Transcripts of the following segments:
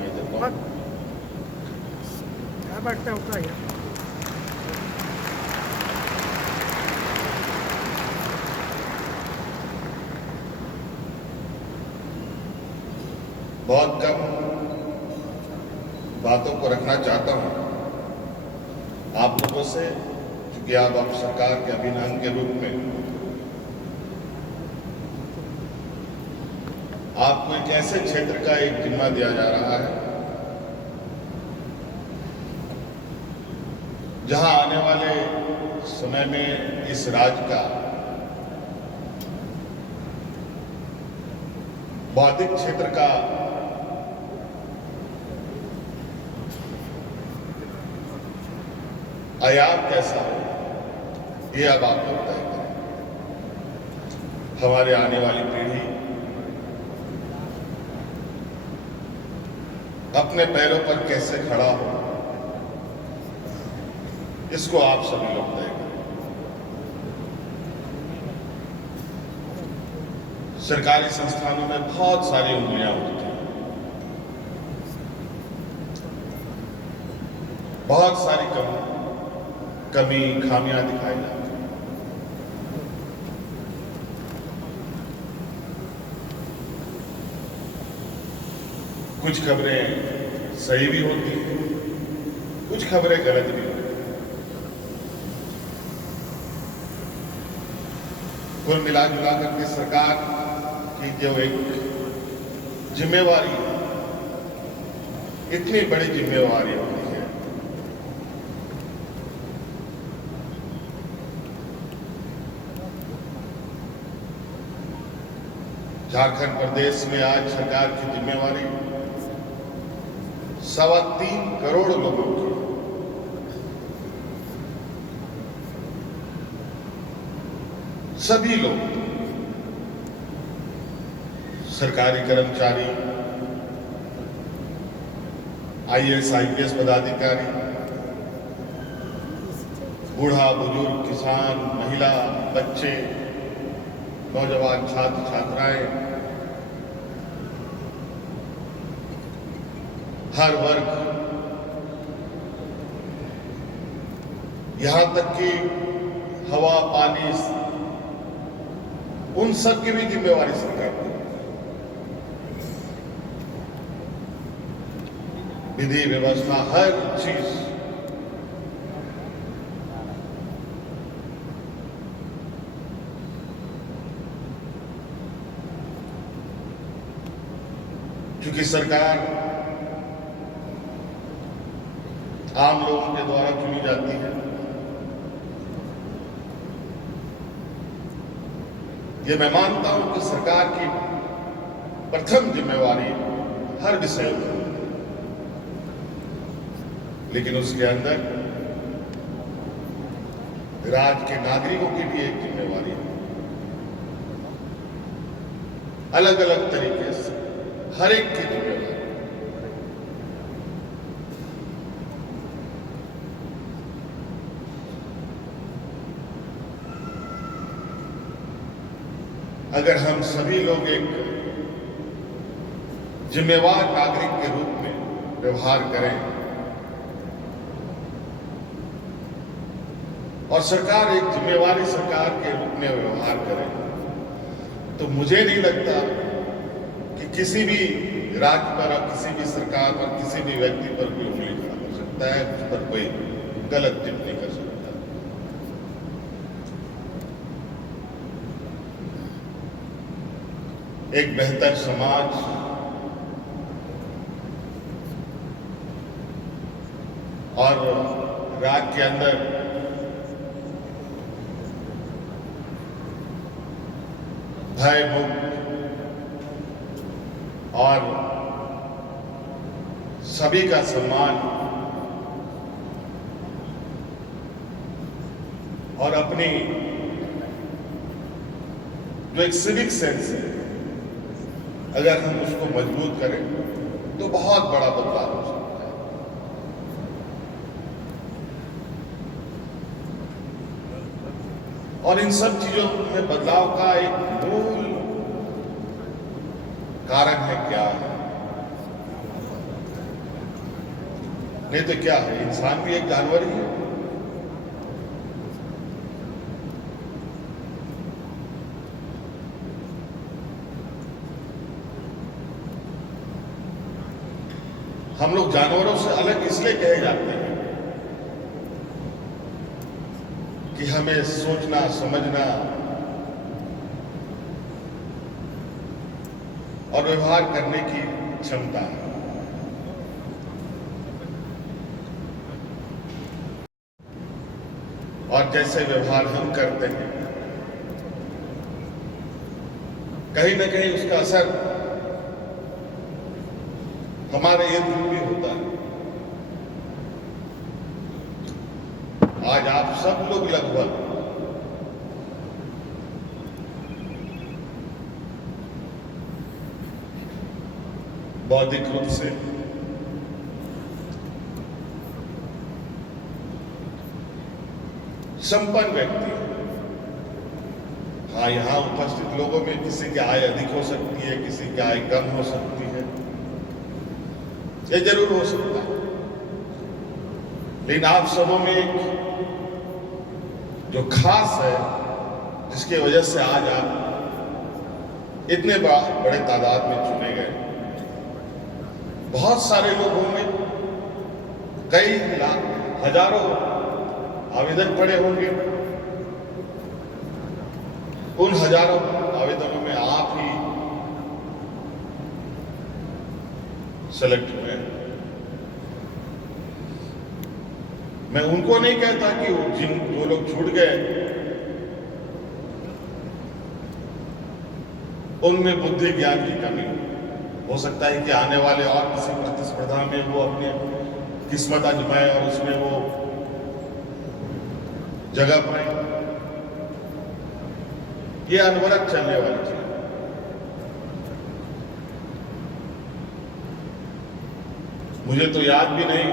सुनाई देता हूँ। क्या बैठता होता है बहुत कम बातों को रखना चाहता हूँ आप लोगों से, क्योंकि आप सरकार के अभिन्न अंग के रूप में आपको एक ऐसे क्षेत्र का एक जिम्मा दिया जा रहा है जहां आने वाले समय में इस राज्य का बौद्धिक क्षेत्र का आयाम कैसा हो, ये अब आप लोग तय करें। हमारे आने वाली पीढ़ी अपने पैरों पर कैसे खड़ा हो, इसको आप सभी लोग तय करें। सरकारी संस्थानों में बहुत सारी उंगलियां उठती हैं, बहुत सारी कमी खामियां दिखाई जाती हैं। कुछ खबरें सही भी होती हैं, कुछ खबरें गलत भी होती हैं। कुल मिला जुला करके सरकार की जो एक जिम्मेवारी है, इतनी बड़ी जिम्मेवारी होती है, झारखंड प्रदेश में आज सरकार की जिम्मेवारी 3.25 करोड़ लोगों की, सभी लोग, सरकारी कर्मचारी, IAS IPS पदाधिकारी, बूढ़ा बुजुर्ग, किसान, महिला, बच्चे, नौजवान छात्र छात्राएं, हर वर्ग, यहां तक कि हवा पानी, उन सब की भी जिम्मेवारी सरकार की। विधि व्यवस्था हर चीज क्योंकि सरकार आम लोगों के द्वारा चुनी जाती है, ये मैं मानता हूं कि सरकार की प्रथम जिम्मेवारी हर विषय में, लेकिन उसके अंदर राज्य के नागरिकों की भी एक जिम्मेवारी है, अलग अलग तरीके से हर एक की जिम्मेवारी। अगर हम सभी लोग एक जिम्मेवार नागरिक के रूप में व्यवहार करें और सरकार एक जिम्मेवारी सरकार के रूप में व्यवहार करे, तो मुझे नहीं लगता कि किसी भी राज्य पर और किसी भी सरकार पर, किसी भी व्यक्ति पर कोई उंगली खड़ा कर सकता है, उस पर कोई गलत टिप्पणी कर सकता है। एक बेहतर समाज और राज्य के अंदर भय मुक्त और सभी का सम्मान और अपनी जो एक सिविक सेंस है, अगर हम उसको मजबूत करें तो बहुत बड़ा बदलाव हो सकता है। और इन सब चीजों में बदलाव का एक मूल कारण है क्या है? नहीं तो क्या है, इंसान भी एक जानवर ही है। हम लोग जानवरों से अलग इसलिए कहे जाते हैं कि हमें सोचना समझना और व्यवहार करने की क्षमता है। और जैसे व्यवहार हम करते हैं, कहीं ना कहीं उसका असर हमारे इर्द गिर्द भी होता है। आज आप सब लोग लगभग बौद्धिक रूप से संपन्न व्यक्ति है। हाँ, यहाँ उपस्थित लोगों में किसी की आय अधिक हो सकती है, किसी की आय कम हो सकती है, ये जरूर हो सकता है। लेकिन आप सबों में एक जो खास है, जिसकी वजह से आज आप इतने बड़े तादाद में चुने गए। बहुत सारे लोग होंगे, कई लाख हजारों आवेदन पड़े होंगे। उन हजारों आवेदनों में आप ही सेलेक्ट हुए। मैं उनको नहीं कहता कि जो लोग छूट गए उनमें बुद्धि ज्ञान की कमी हो सकता है कि आने वाले और किसी प्रतिस्पर्धा में वो अपनी किस्मत आजमाए और उसमें वो जगह पाए। ये अनवरत चलने वाली चीज। मुझे तो याद भी नहीं,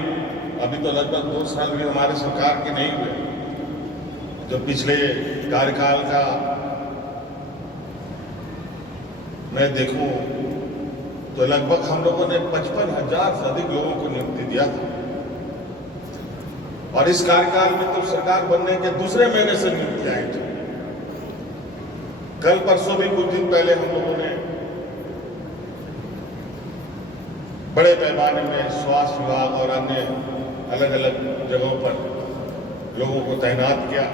अभी तो लगभग 2 साल भी हमारे सरकार के नहीं हुए, जो पिछले कार्यकाल का मैं देखूं तो लगभग हम लोगों ने 55,000 से अधिक लोगों को नियुक्ति दिया था। और इस कार्यकाल में तो सरकार बनने के दूसरे महीने से नियुक्ति आई थी। कल परसों भी कुछ दिन पहले हम लोगों ने बड़े पैमाने में स्वास्थ्य विभाग और अन्य अलग अलग जगहों पर लोगों को तैनात किया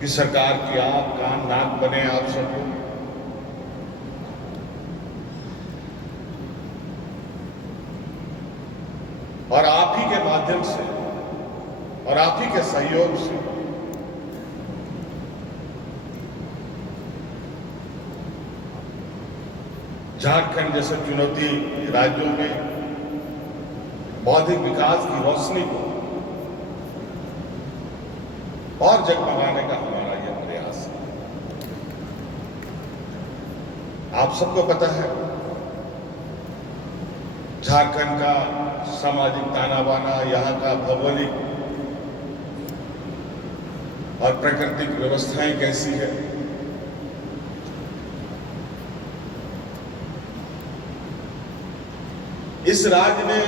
कि सरकार की आंख कान नाक बने आप सबको। और आप ही के माध्यम से और आप ही के सहयोग से झारखंड जैसे चुनौती राज्यों में बौद्धिक विकास की रोशनी को और जगमगाने का हमारा यह प्रयास है। आप सबको पता है, झारखंड का सामाजिक ताना बाना, यहाँ का भौगोलिक और प्राकृतिक व्यवस्थाएं कैसी है। इस राज्य ने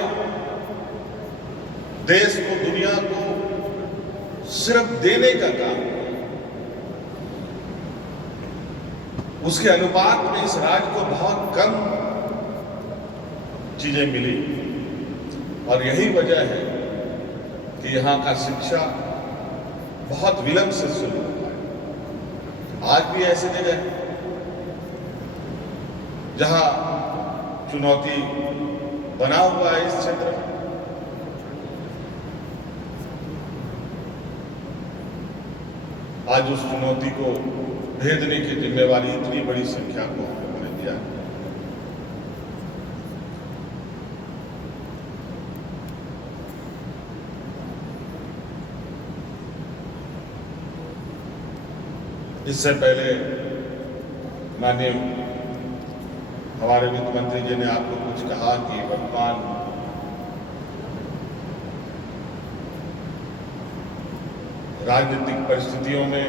देश को, दुनिया को सिर्फ देने का काम, उसके अनुपात में इस राज्य को बहुत कम चीजें मिली। और यही वजह है कि यहाँ का शिक्षा बहुत विलंब से शुरू हुआ है। आज भी ऐसी जगह है जहां चुनौती बना हुआ है इस क्षेत्र में। आज उस चुनौती को भेदने की जिम्मेवारी इतनी बड़ी संख्या को हम लोगों ने दिया है। इससे पहले माननीय हमारे वित्त मंत्री जी ने आपको कुछ कहा कि वर्तमान राजनीतिक परिस्थितियों में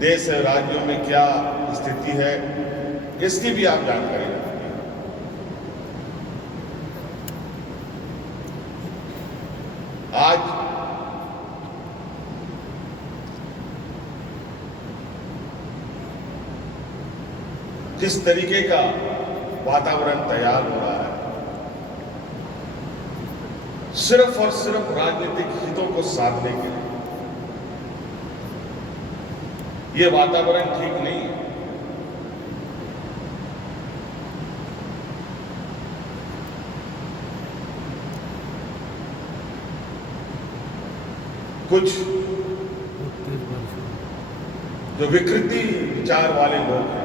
देश और राज्यों में क्या स्थिति है, इसकी भी आप जानकारी रखेंगे। किस तरीके का वातावरण तैयार हो रहा है, सिर्फ और सिर्फ राजनीतिक हितों को साधने के लिए। ये वातावरण ठीक नहीं है। कुछ जो विकृति विचार वाले लोग हैं,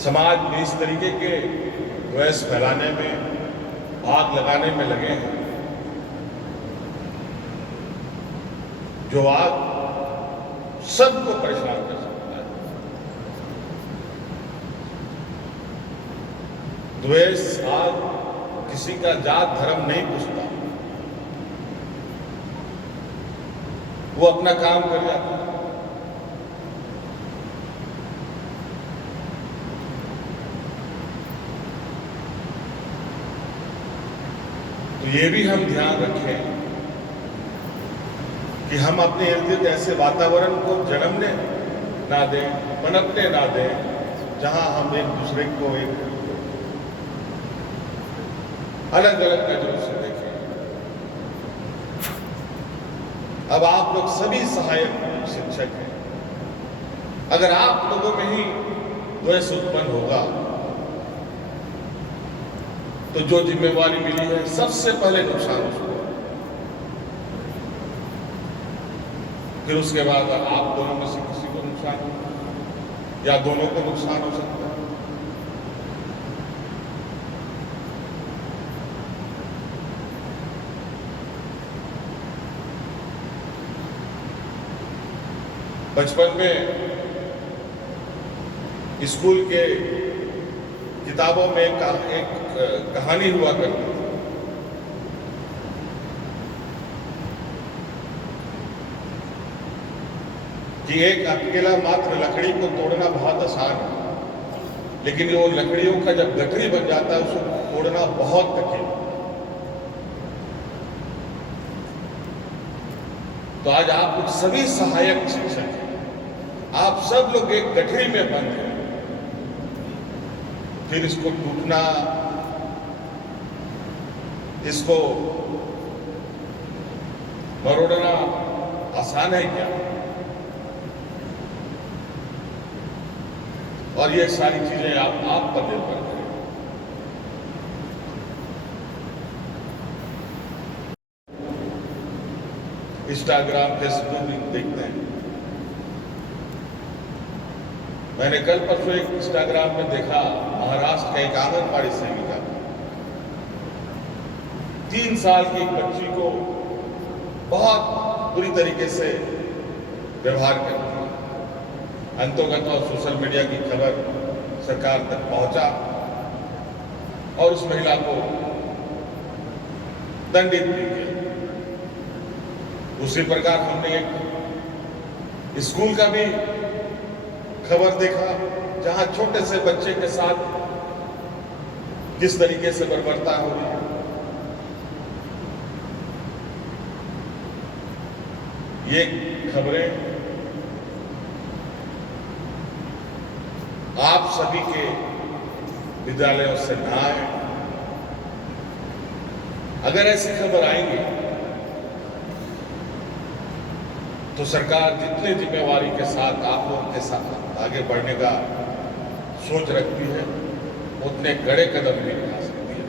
समाज में इस तरीके के द्वेष फैलाने में, आग लगाने में लगे हैं, जो आग सबको परेशान कर सकता है। द्वेष आग किसी का जात धर्म नहीं पूछता, वो अपना काम कर जाता है। तो ये भी हम ध्यान रखें कि हम अपने इर्द गिर्द ऐसे वातावरण को जन्मने ना दें, पनपने ना दें, जहां हम एक दूसरे को एक अलग अलग नजरों से देखें। अब आप लोग सभी सहायक शिक्षक हैं। अगर आप लोगों में ही द्वेष उत्पन्न होगा तो जो जिम्मेवारी मिली है सबसे पहले नुकसान उसको, फिर उसके बाद आप दोनों में से किसी को नुकसान हो या दोनों को नुकसान हो सकता है। बचपन में स्कूल के किताबों में एक कहानी हुआ करती थी कि एक अकेला मात्र लकड़ी को तोड़ना बहुत आसान है, लेकिन वो लकड़ियों का जब गठरी बन जाता है उसको तोड़ना बहुत कठिन। तो आज आप लोग सभी सहायक शिक्षक हैं, आप सब लोग एक गठरी में बंद हैं, फिर इसको टूटना, इसको मरोड़ना आसान है क्या? और ये सारी चीजें आप पर निर्भर करें। इंस्टाग्राम, फेसबुक देखते हैं। मैंने कल परसों एक इंस्टाग्राम में देखा, महाराष्ट्र का एक आंगनबाड़ी सेविका 3 साल की एक बच्ची को बहुत बुरी तरीके से व्यवहार कर रही है। अंतोगत और सोशल मीडिया की खबर सरकार तक पहुंचा और उस महिला को दंडित भी किया। उसी प्रकार हमने एक स्कूल का भी खबर देखा, जहां छोटे से बच्चे के साथ किस तरीके से बर्बरता हो रही है। ये खबरें आप सभी के विद्यालयों से ना आए। अगर ऐसी खबर आएंगी तो सरकार जितनी जिम्मेवारी के साथ आप लोगों के साथ आगे बढ़ने का सोच रखती है, उतने कड़े कदम भी उठा सकती है।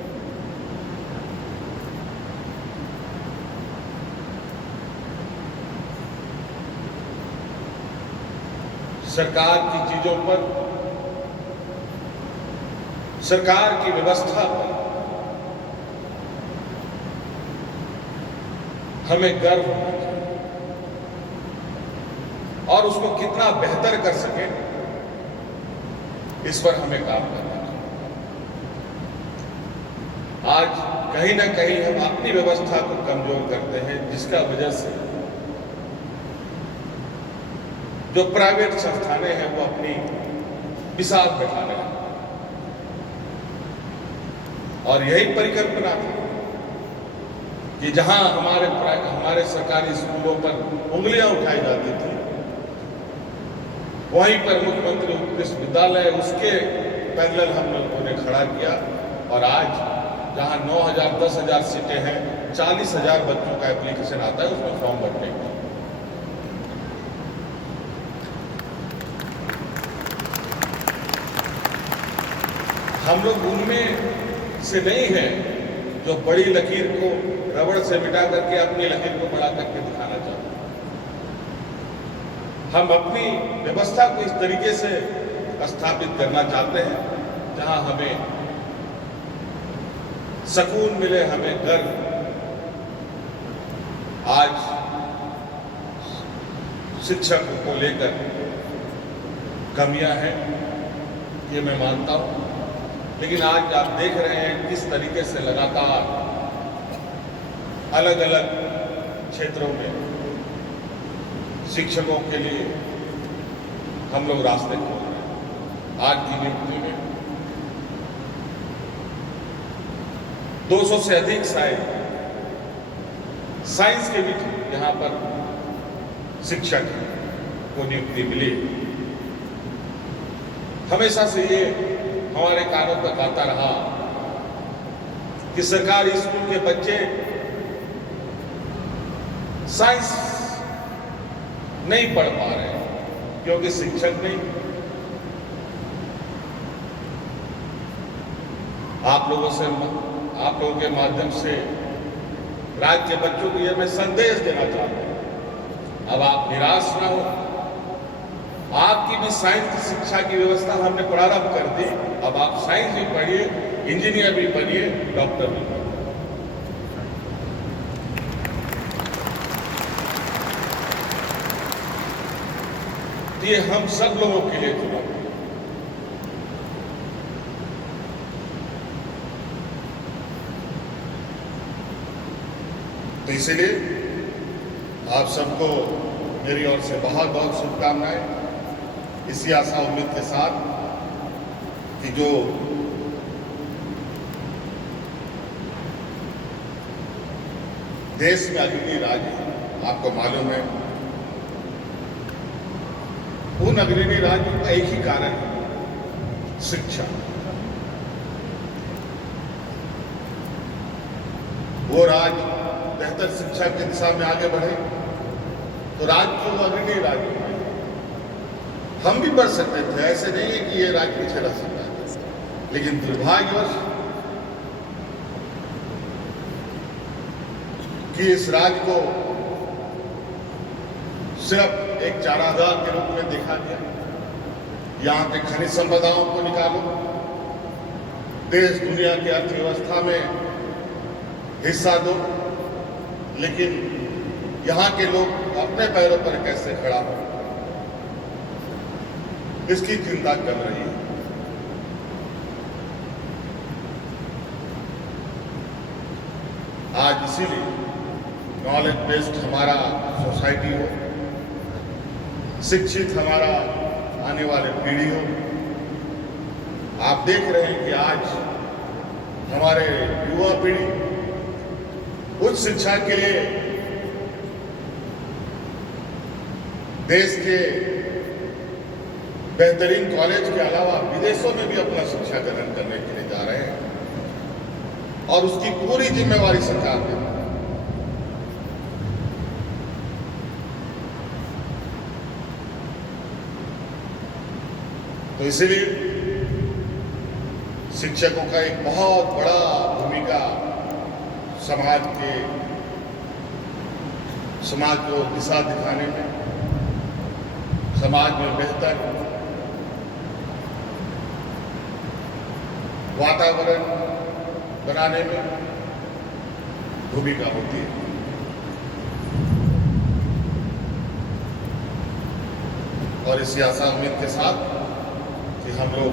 सरकार की चीजों पर, सरकार की व्यवस्था पर हमें गर्व होना चाहिए और उसको कितना बेहतर कर सके इस पर हमें काम करना चाहिए। आज कहीं ना कहीं हम अपनी व्यवस्था को कमजोर करते हैं, जिसका वजह से जो प्राइवेट संस्थानें हैं वो अपनी मिसाल बैठा रहे हैं। और यही परिकल्पना थी कि जहां हमारे सरकारी स्कूलों पर उंगलियां उठाई जाती थी, वहीं पर मुख्यमंत्री उत्कृष्ट विद्यालय उसके पैरेलल हम लोगों ने खड़ा किया और आज जहां 9,000 10,000 सीटें हैं, 40,000 बच्चों का एप्लीकेशन आता है उसमें फॉर्म भरने का। हम लोग उनमें से नहीं हैं जो बड़ी लकीर को रबड़ से मिटा करके अपनी लकीर को बड़ा करके दिखाना चाहते हैं। हम अपनी व्यवस्था को इस तरीके से स्थापित करना चाहते हैं जहां हमें सुकून मिले, हमें गर्व। आज शिक्षकों को लेकर कमियां हैं, ये मैं मानता हूं, लेकिन आज आप देख रहे हैं किस तरीके से लगातार अलग अलग क्षेत्रों में शिक्षकों के लिए हम लोग रास्ते खोल रहे हैं। आज की नियुक्ति में 200 से अधिक साइंस के भी यहाँ पर शिक्षक को नियुक्ति मिली। हमेशा से ये हमारे कानों तक आता रहा कि सरकारी स्कूल के बच्चे साइंस नहीं पढ़ पा रहे क्योंकि शिक्षक नहीं। आप लोगों के माध्यम से राज्य के बच्चों को यह मैं संदेश देना चाहता हूं, अब आप निराश ना हो। आपकी भी साइंस की शिक्षा की व्यवस्था हमने प्रारंभ कर दी। अब आप साइंस भी पढ़िए, इंजीनियर भी बनिए, डॉक्टर भी बनिए। ये हम सब लोगों के लिए चुनाव है। तो इसलिए आप सबको मेरी ओर से बहुत बहुत शुभकामनाएं, इसी आशा उम्मीद के साथ कि जो देश में अग्रणी राज्य आपको मालूम है, उन अग्रणी राज्यों का एक ही कारण है, शिक्षा। वो राज्य बेहतर शिक्षा की दिशा में आगे बढ़े तो राज्य वो अग्रणी राज्य है। हम भी बढ़ सकते थे, ऐसे नहीं है कि ये राज्य पीछे रह सकता है, लेकिन दुर्भाग्यवश कि इस राज्य को सिर्फ एक चारागाह के रूप में देखा गया। यहाँ के खनिज संपदाओं को निकालो, देश दुनिया की अर्थव्यवस्था में हिस्सा दो, लेकिन यहाँ के लोग अपने पैरों पर कैसे खड़ा हो, इसकी चिंता कर रही है। आज इसीलिए नॉलेज बेस्ड हमारा सोसाइटी हो, शिक्षित हमारा आने वाले पीढ़ी हो। आप देख रहे हैं कि आज हमारे युवा पीढ़ी उच्च शिक्षा के लिए देश के बेहतरीन कॉलेज के अलावा विदेशों में भी अपना शिक्षा ग्रहण करने के लिए जा रहे हैं और उसकी पूरी जिम्मेवारी सरकार ने। तो इसलिए शिक्षकों का एक बहुत बड़ा भूमिका समाज को दिशा दिखाने में, समाज में बेहतर वातावरण बनाने में भूमिका होती है। और इसी आशा उम्मीद के साथ कि हम लोग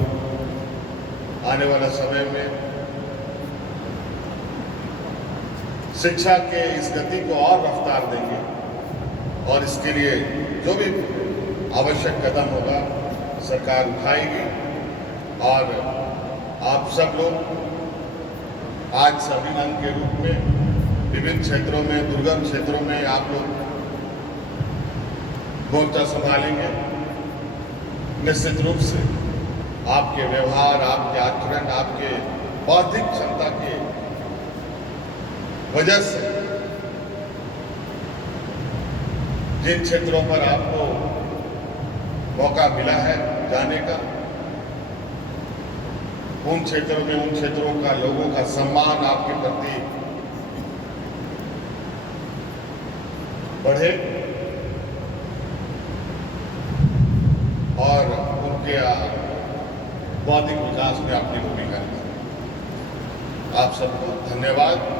आने वाला समय में शिक्षा के इस गति को और रफ्तार देंगे और इसके लिए जो भी आवश्यक कदम होगा सरकार उठाएगी। और आप सब लोग आज स्वाभिमान के रूप में विभिन्न क्षेत्रों में, दुर्गम क्षेत्रों में आप लोग मोर्चा संभालेंगे निश्चित रूप से आपके व्यवहार, आपके आचरण, आपके बौद्धिक क्षमता के वजह से जिन क्षेत्रों पर आपको मौका मिला है जाने का, उन क्षेत्रों का लोगों का सम्मान आपके प्रति बढ़े और उनके बौद्धिक विकास में अपनी भूमिका निभाए। आप सबको धन्यवाद।